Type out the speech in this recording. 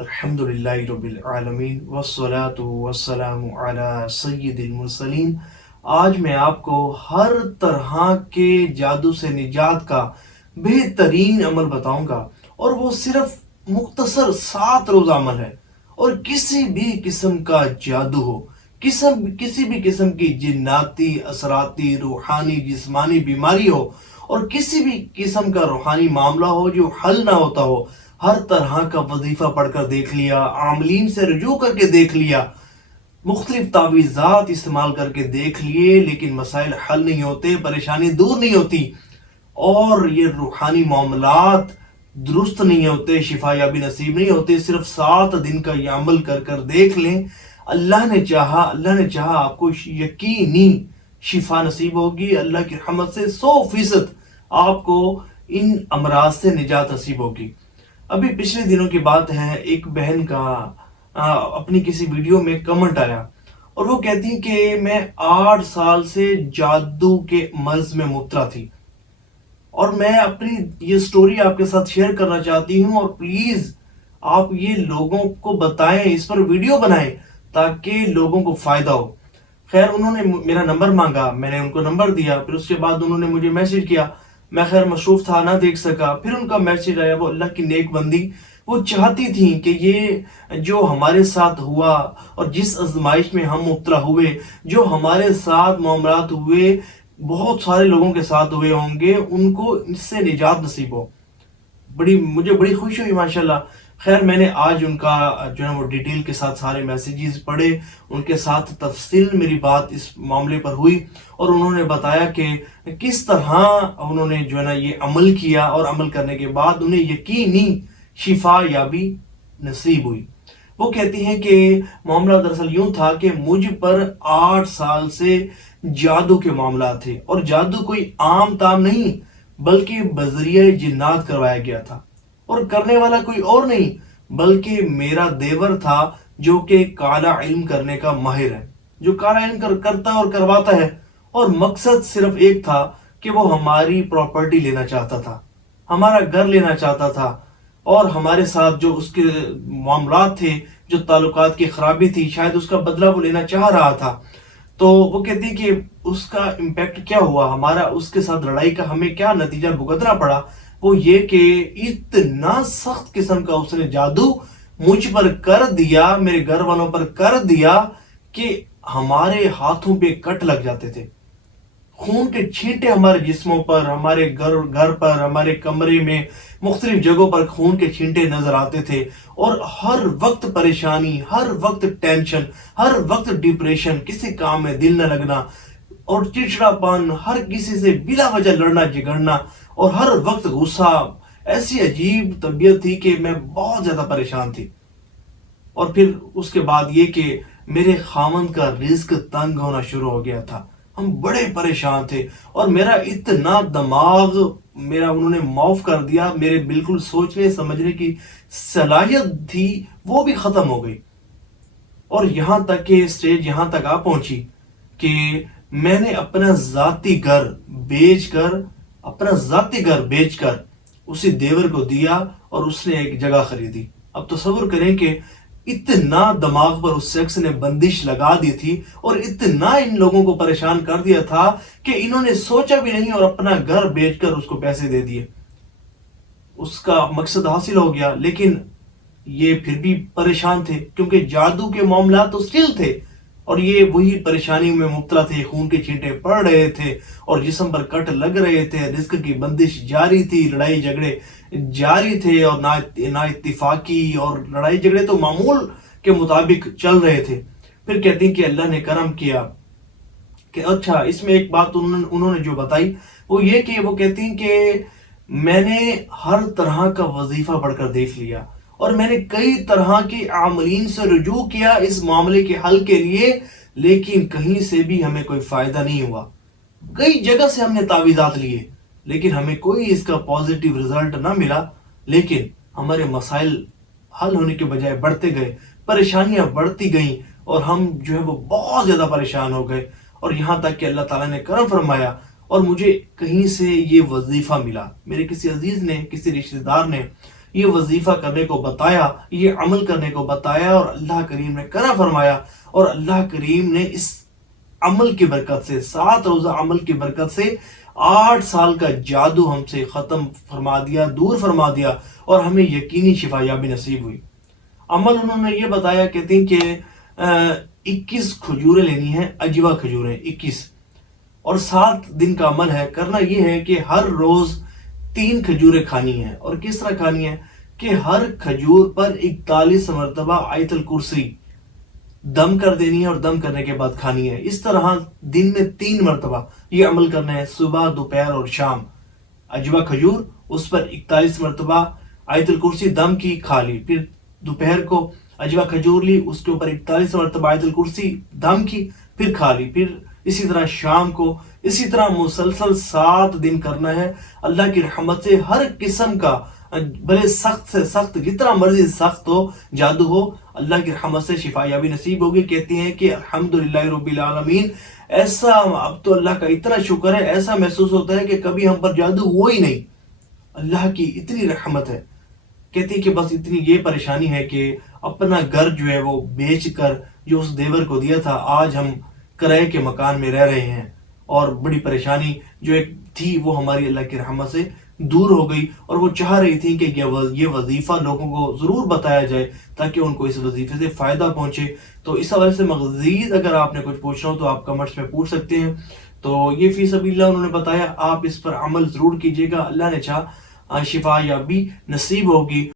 الحمدللہ رب العالمین والصلاة والسلام علی سید المرسلین۔ آج میں آپ کو ہر طرح کے جادو سے نجات کا بہترین عمل بتاؤں گا، اور وہ صرف مختصر 7 روز عمل ہے۔ اور کسی بھی قسم کا جادو ہو، کسی بھی قسم کی جناتی، اثراتی، روحانی، جسمانی بیماری ہو، اور کسی بھی قسم کا روحانی معاملہ ہو جو حل نہ ہوتا ہو، ہر طرح کا وظیفہ پڑھ کر دیکھ لیا، عاملین سے رجوع کر کے دیکھ لیا، مختلف تعویذات استعمال کر کے دیکھ لیے، لیکن مسائل حل نہیں ہوتے، پریشانی دور نہیں ہوتی، اور یہ روحانی معاملات درست نہیں ہوتے، شفا یابی نصیب نہیں ہوتے۔ صرف 7 دن کا یہ عمل کر کر دیکھ لیں، اللہ نے چاہا آپ کو یقینی شفا نصیب ہوگی۔ اللہ کی رحمت سے 100% آپ کو ان امراض سے نجات نصیب ہوگی۔ ابھی پچھلے دنوں کی بات ہے، ایک بہن کا اپنی کسی ویڈیو میں کمنٹ آیا، اور وہ کہتی ہیں کہ میں 8 سال سے جادو کے مرض میں مبتلا تھی، اور میں اپنی یہ سٹوری آپ کے ساتھ شیئر کرنا چاہتی ہوں، اور پلیز آپ یہ لوگوں کو بتائیں، اس پر ویڈیو بنائیں تاکہ لوگوں کو فائدہ ہو۔ خیر، انہوں نے میرا نمبر مانگا، میں نے ان کو نمبر دیا، پھر اس کے بعد انہوں نے مجھے میسج کیا، میں خیر مصروف تھا، نہ دیکھ سکا۔ پھر ان کا میسج آیا، وہ اللہ کی نیک بندی، وہ چاہتی تھیں کہ یہ جو ہمارے ساتھ ہوا اور جس آزمائش میں ہم مبتلا ہوئے، جو ہمارے ساتھ معاملات ہوئے، بہت سارے لوگوں کے ساتھ ہوئے ہوں گے، ان کو اس سے نجات نصیب ہو۔ مجھے بڑی خوشی ہوئی ماشاءاللہ۔ خیر، میں نے آج ان کا جو ہے وہ ڈیٹیل کے ساتھ سارے میسیجز پڑھے، ان کے ساتھ تفصیل میری بات اس معاملے پر ہوئی، اور انہوں نے بتایا کہ کس طرح انہوں نے جو ہے نا یہ عمل کیا، اور عمل کرنے کے بعد انہیں یقینی شفا یابی نصیب ہوئی۔ وہ کہتی ہیں کہ معاملہ دراصل یوں تھا کہ مجھ پر 8 سال سے جادو کے معاملات تھے، اور جادو کوئی عام تام نہیں بلکہ بذریعہ جنات کروایا گیا تھا، اور کرنے والا کوئی اور نہیں بلکہ میرا دیور تھا، جو کہ کالا علم کرنے کا ماہر ہے، جو کالا علم کرتا اور کرواتا ہے، اور مقصد صرف ایک تھا کہ وہ ہماری پراپرٹی لینا چاہتا تھا، ہمارا گھر لینا چاہتا تھا، اور ہمارے ساتھ جو اس کے معاملات تھے، جو تعلقات کی خرابی تھی، شاید اس کا بدلہ وہ لینا چاہ رہا تھا۔ تو وہ کہتی ہیں کہ اس کا امپیکٹ کیا ہوا، ہمارا اس کے ساتھ لڑائی کا ہمیں کیا نتیجہ بھگتنا پڑا، وہ یہ کہ اتنا سخت قسم کا اس نے جادو مجھ پر کر دیا، میرے گھر والوں پر کر دیا، کہ ہمارے ہاتھوں پہ کٹ لگ جاتے تھے، خون کے چھینٹے ہمارے جسموں پر، ہمارے گھر پر، ہمارے کمرے میں، مختلف جگہوں پر خون کے چھینٹے نظر آتے تھے، اور ہر وقت پریشانی، ہر وقت ٹینشن، ہر وقت ڈپریشن، کسی کام میں دل نہ لگنا، اور چڑچڑا پن، ہر کسی سے بلا وجہ لڑنا جھگڑنا، اور ہر وقت غصہ۔ ایسی عجیب طبیعت تھی کہ میں بہت زیادہ پریشان تھی۔ اور پھر اس کے بعد یہ کہ میرے خاوند کا رزق تنگ ہونا شروع ہو گیا تھا، ہم بڑے پریشان تھے، اور میرا اتنا دماغ انہوں نے معاف کر دیا، میرے بالکل سوچنے سمجھنے کی صلاحیت تھی وہ بھی ختم ہو گئی، اور یہاں تک کہ اسٹیج یہاں تک آ پہنچی کہ میں نے اپنا ذاتی گھر بیچ کر اسی دیور کو دیا، اور اس نے ایک جگہ خریدی۔ اب تصور کریں کہ اتنا دماغ پر اس شخص نے بندش لگا دی تھی، اور اتنا ان لوگوں کو پریشان کر دیا تھا کہ انہوں نے سوچا بھی نہیں، اور اپنا گھر بیچ کر اس کو پیسے دے دیے۔ اس کا مقصد حاصل ہو گیا، لیکن یہ پھر بھی پریشان تھے، کیونکہ جادو کے معاملات تو سٹل تھے، اور یہ وہی پریشانی میں مبتلا تھے، خون کے چھینٹے پڑ رہے تھے، اور جسم پر کٹ لگ رہے تھے، رزق کی بندش جاری تھی، لڑائی جھگڑے جاری تھے، اور نا اتفاقی اور لڑائی جھگڑے تو معمول کے مطابق چل رہے تھے۔ پھر کہتی ہیں کہ اللہ نے کرم کیا کہ اچھا، اس میں ایک بات انہوں نے جو بتائی وہ یہ کہ وہ کہتی ہیں کہ میں نے ہر طرح کا وظیفہ پڑھ کر دیکھ لیا، اور میں نے کئی طرح کے عاملین سے رجوع کیا اس معاملے کے حل کے لیے، لیکن کہیں سے بھی ہمیں کوئی فائدہ نہیں ہوا۔ کئی جگہ سے ہم نے تعویذات لیے، لیکن ہمیں کوئی اس کا پازیٹیو رزلٹ نہ ملا، لیکن ہمارے مسائل حل ہونے کے بجائے بڑھتے گئے، پریشانیاں بڑھتی گئیں، اور ہم جو ہے وہ بہت زیادہ پریشان ہو گئے، اور یہاں تک کہ اللہ تعالیٰ نے کرم فرمایا، اور مجھے کہیں سے یہ وظیفہ ملا، میرے کسی عزیز نے، کسی رشتہ دار نے یہ وظیفہ کرنے کو بتایا، یہ عمل کرنے کو بتایا، اور اللہ کریم نے کرا فرمایا، اور اللہ کریم نے اس عمل کی برکت سے، 7 روزہ عمل کی برکت سے 8 سال کا جادو ہم سے ختم فرما دیا، دور فرما دیا، اور ہمیں یقینی شفا یابی نصیب ہوئی۔ عمل انہوں نے یہ بتایا، کہتے ہیں کہ 21 کھجوریں لینی ہیں، اجوا کھجوریں 21، اور 7 دن کا عمل ہے۔ کرنا یہ ہے کہ ہر روز 3 کھجوریں کھانی ہیں، اور کس طرح کھانی ہے کہ ہر کھجور پر 41 مرتبہ آیت الکرسی دم کر دینی ہے، اور دم کرنے کے بعد کھانی ہے۔ اس طرح دن میں 3 مرتبہ یہ عمل کرنا ہے، صبح، دوپہر اور شام۔ اجوا کھجور، اس پر 41 مرتبہ آیت الکرسی دم کی، کھا لی۔ پھر دوپہر کو اجوا کھجور لی، اس کے اوپر 41 مرتبہ آیت الکرسی دم کی، پھر کھا لی۔ پھر اسی طرح شام کو، اسی طرح مسلسل 7 دن کرنا ہے۔ اللہ کی رحمت سے ہر قسم کا، بھلے سخت سے سخت، جتنا مرضی سخت ہو، جادو ہو، اللہ کی رحمت سے شفا یابی نصیب ہوگی۔ کہتے ہیں کہ الحمدللہ رب العالمین، ایسا اب تو اللہ کا اتنا شکر ہے، ایسا محسوس ہوتا ہے کہ کبھی ہم پر جادو ہوا ہی نہیں۔ اللہ کی اتنی رحمت ہے۔ کہتے ہیں کہ بس اتنی یہ پریشانی ہے کہ اپنا گھر جو ہے وہ بیچ کر جو اس دیور کو دیا تھا، آج ہم کرائے کے مکان میں رہ رہے ہیں، اور بڑی پریشانی جو ایک تھی وہ ہماری اللہ کی رحمت سے دور ہو گئی، اور وہ چاہ رہی تھی کہ یہ وظیفہ لوگوں کو ضرور بتایا جائے تاکہ ان کو اس وظیفے سے فائدہ پہنچے۔ تو اس حوالے سے مزید اگر آپ نے کچھ پوچھنا ہو تو آپ کمنٹس میں پوچھ سکتے ہیں۔ تو یہ فی سبیل اللہ انہوں نے بتایا، آپ اس پر عمل ضرور کیجیے گا، اللہ نے چاہا شفا یابی نصیب ہوگی۔